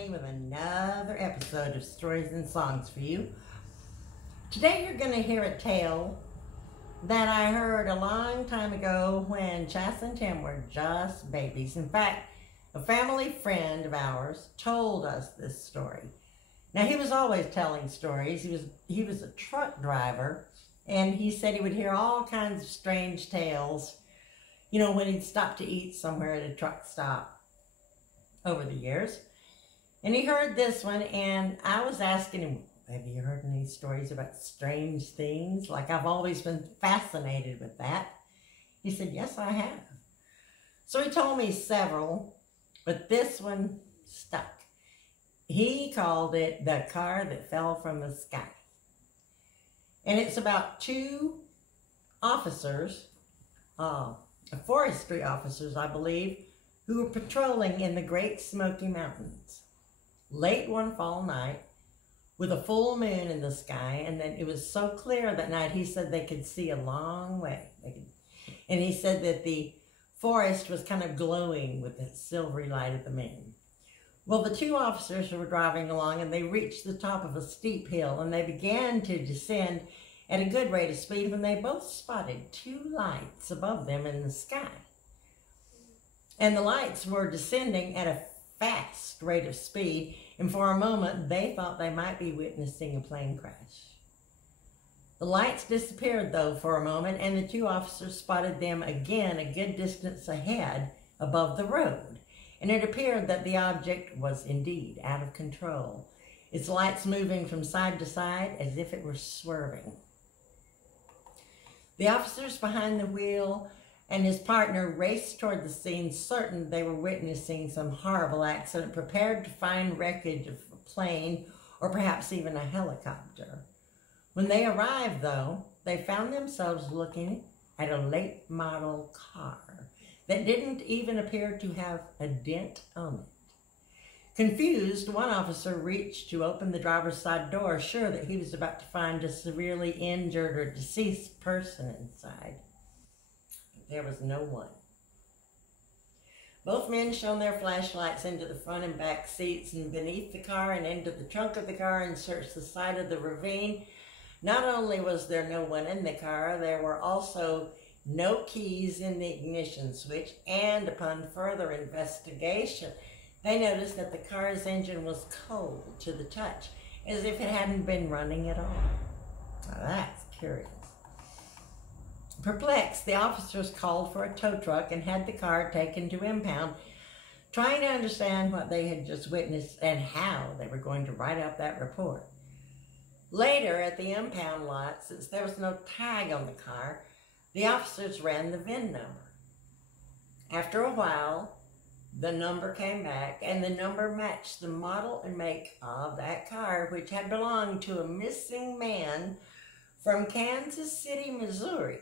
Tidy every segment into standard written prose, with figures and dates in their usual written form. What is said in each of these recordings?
Honey with another episode of Stories and Songs for you. Today you're going to hear a tale that I heard a long time ago when Chas and Tim were just babies. In fact, a family friend of ours told us this story. Now, he was always telling stories. He was a truck driver, and he said he would hear all kinds of strange tales, you know, when he'd stop to eat somewhere at a truck stop over the years. And he heard this one, and I was asking him, have you heard any stories about strange things? Like, I've always been fascinated with that. He said, yes, I have. So he told me several, but this one stuck. He called it the car that fell from the sky. And it's about two officers, forestry officers, I believe, who were patrolling in the Great Smoky Mountains late one fall night with a full moon in the sky, and then it was so clear that night he said they could see a long way. And he said that the forest was kind of glowing with the silvery light of the moon. Well, the two officers were driving along, and they reached the top of a steep hill, and they began to descend at a good rate of speed when they both spotted two lights above them in the sky. And the lights were descending at a fast rate of speed, and for a moment they thought they might be witnessing a plane crash. The lights disappeared, though, for a moment, and the two officers spotted them again a good distance ahead above the road, and it appeared that the object was indeed out of control, its lights moving from side to side as if it were swerving. The officers behind the wheel and his partner raced toward the scene, certain they were witnessing some horrible accident, prepared to find wreckage of a plane or perhaps even a helicopter. When they arrived, though, they found themselves looking at a late model car that didn't even appear to have a dent on it. Confused, one officer reached to open the driver's side door, sure that he was about to find a severely injured or deceased person inside. There was no one. Both men shone their flashlights into the front and back seats and beneath the car and into the trunk of the car and searched the side of the ravine. Not only was there no one in the car, there were also no keys in the ignition switch, and upon further investigation, they noticed that the car's engine was cold to the touch, as if it hadn't been running at all. Now that's curious. Perplexed, the officers called for a tow truck and had the car taken to impound, trying to understand what they had just witnessed and how they were going to write up that report. Later, at the impound lot, since there was no tag on the car, the officers ran the VIN number. After a while, the number came back, and the number matched the model and make of that car, which had belonged to a missing man from Kansas City, Missouri.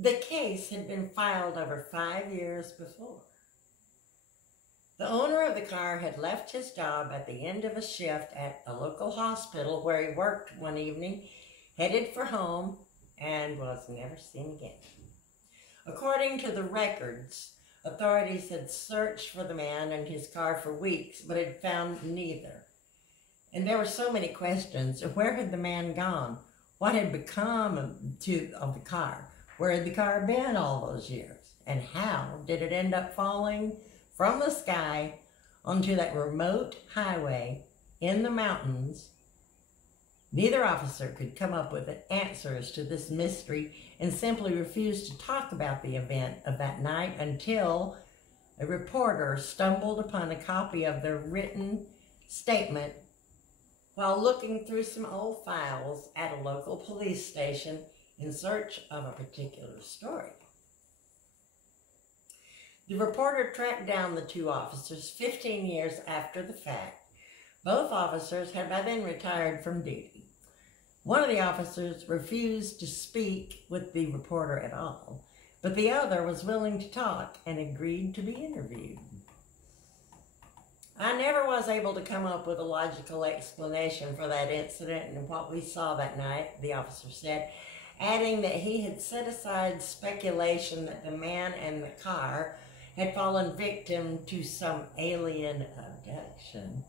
The case had been filed over 5 years before. The owner of the car had left his job at the end of a shift at a local hospital where he worked one evening, headed for home, and was never seen again. According to the records, authorities had searched for the man and his car for weeks, but had found neither. And there were so many questions. Where had the man gone? What had become of the car? Where had the car been all those years? And how did it end up falling from the sky onto that remote highway in the mountains? Neither officer could come up with answers to this mystery and simply refused to talk about the event of that night until a reporter stumbled upon a copy of their written statement while looking through some old files at a local police station in search of a particular story. The reporter tracked down the two officers 15 years after the fact. Both officers had by then retired from duty. One of the officers refused to speak with the reporter at all, but the other was willing to talk and agreed to be interviewed. I never was able to come up with a logical explanation for that incident and what we saw that night, the officer said, adding that he had set aside speculation that the man and the car had fallen victim to some alien abduction.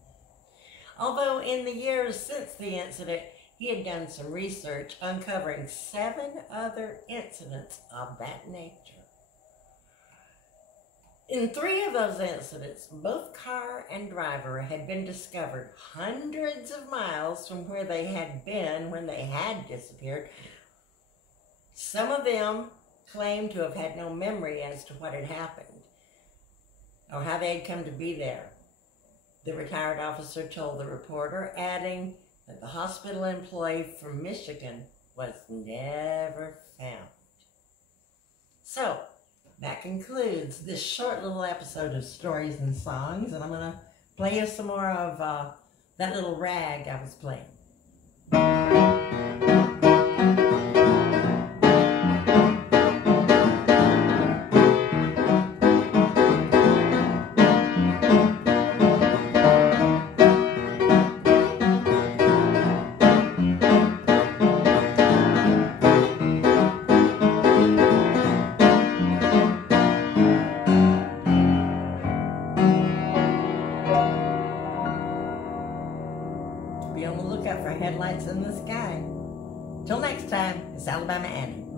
Although in the years since the incident, he had done some research uncovering 7 other incidents of that nature. In 3 of those incidents, both car and driver had been discovered hundreds of miles from where they had been when they had disappeared. Some of them claimed to have had no memory as to what had happened or how they had come to be there. The retired officer told the reporter, adding that the hospital employee from Michigan was never found. So, that concludes this short little episode of Stories and Songs, and I'm going to play you some more of that little rag I was playing. Be on the lookout for headlights in the sky. Till next time, it's Alabama Annie.